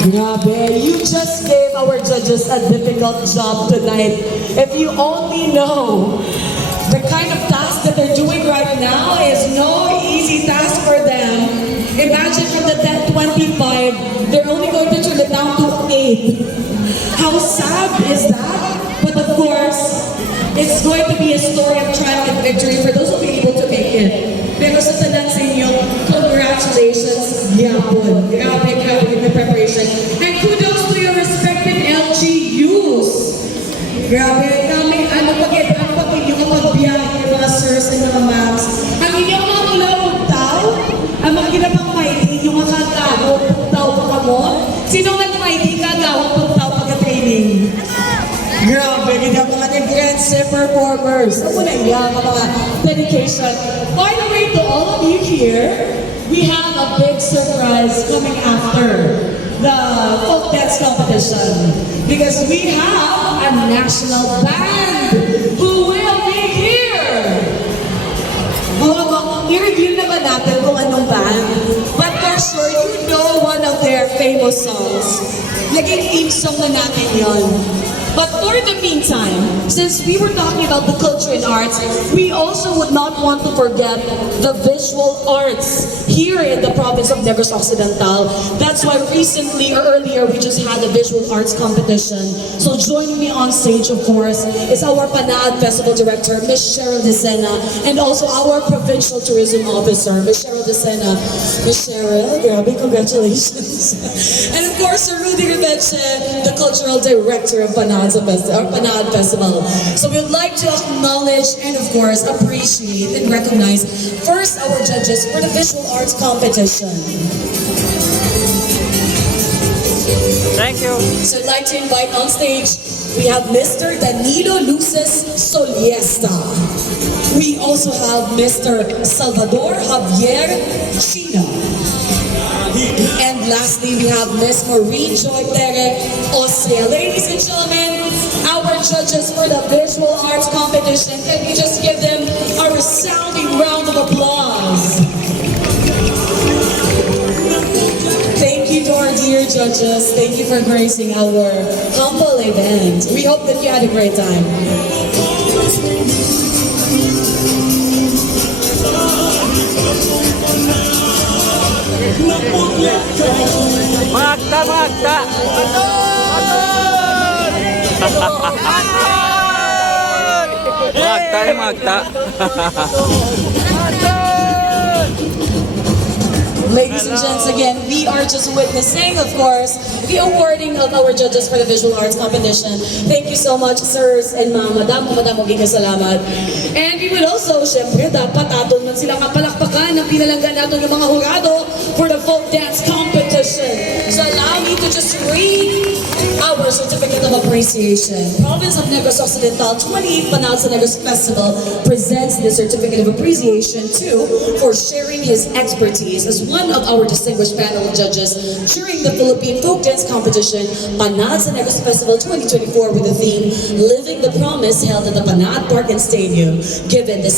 Grabe, you just gave our judges a difficult job tonight. If you only know the kind of task that they're doing right now is no easy task for them. Imagine from the 25, they're only going to turn it down to 8. How sad is that? But of course, it's going to be a story of triumph and victory for those who be able to make it. Pero sa tanan sa inyo, congratulations, yapon. Grabe yung preparation. And kudos to your respective LGUs. Grabe, kami, pag yung mga biyahe, mga sirs and mga ma'ams. Ang inyong mga kulawag tao, ang mga ginapang maiti, yung mga kagawag tao pa mo. Sinong nag-maiti kagawag tao pagka-training? Grabe, ganyan mga different performers. Ako na yan, mga dedication. By the way, to all of you here, we have a big surprise coming after the folk dance competition. Because we have a national band who will be here. I-review naman natin kung anong band. But for sure, you know one of their famous songs. Naging theme song na natin yon. But for the meantime, since we were talking about the culture and arts, we also would not want to forget the visual arts here in the province of Negros Occidental. That's why recently or earlier we just had a visual arts competition. So joining me on stage, of course, is our Panaad Festival Director, Ms. Cheryl Decena, and also our Provincial Tourism Officer, Ms. Cheryl Decena. Ms. Cheryl, grabe, congratulations. And of course, Sir Rudy Riveche, the Cultural Director of Panaad Festival. So we would like to acknowledge and of course appreciate and recognize first our judges for the visual arts competition. Thank you. So I'd like to invite on stage, we have Mr. Danilo Luces Soliesta. We also have Mr. Salvador Javier Chino. And lastly, we have Ms. Marie Joy Tere Austria. Ladies and gentlemen, our judges for the visual arts competition, can we just give them a resounding round of applause? Thank you to our dear judges. Thank you for gracing our humble event. We hope that you had a great time. Magta, magta! Magta, magta! Ladies and gents, again, we are just witnessing, of course, the awarding of our judges for the visual arts competition. Thank you so much, sirs and ma'am. Madam, salamat. And we would also, syempre, dapat aton man silang kapalakpakan ng pinalanggan natin yung mga hurado for the folk dance competition. So allow me to just read our certificate of appreciation. Province of Negros Occidental 28th Panaad Negros Festival presents the certificate of appreciation to for sharing his expertise as one of our distinguished panel of judges during the Philippine Folk Dance Competition Panaad Negros Festival 2024 with the theme Living the Promise held at the Panaad Park and Stadium, given the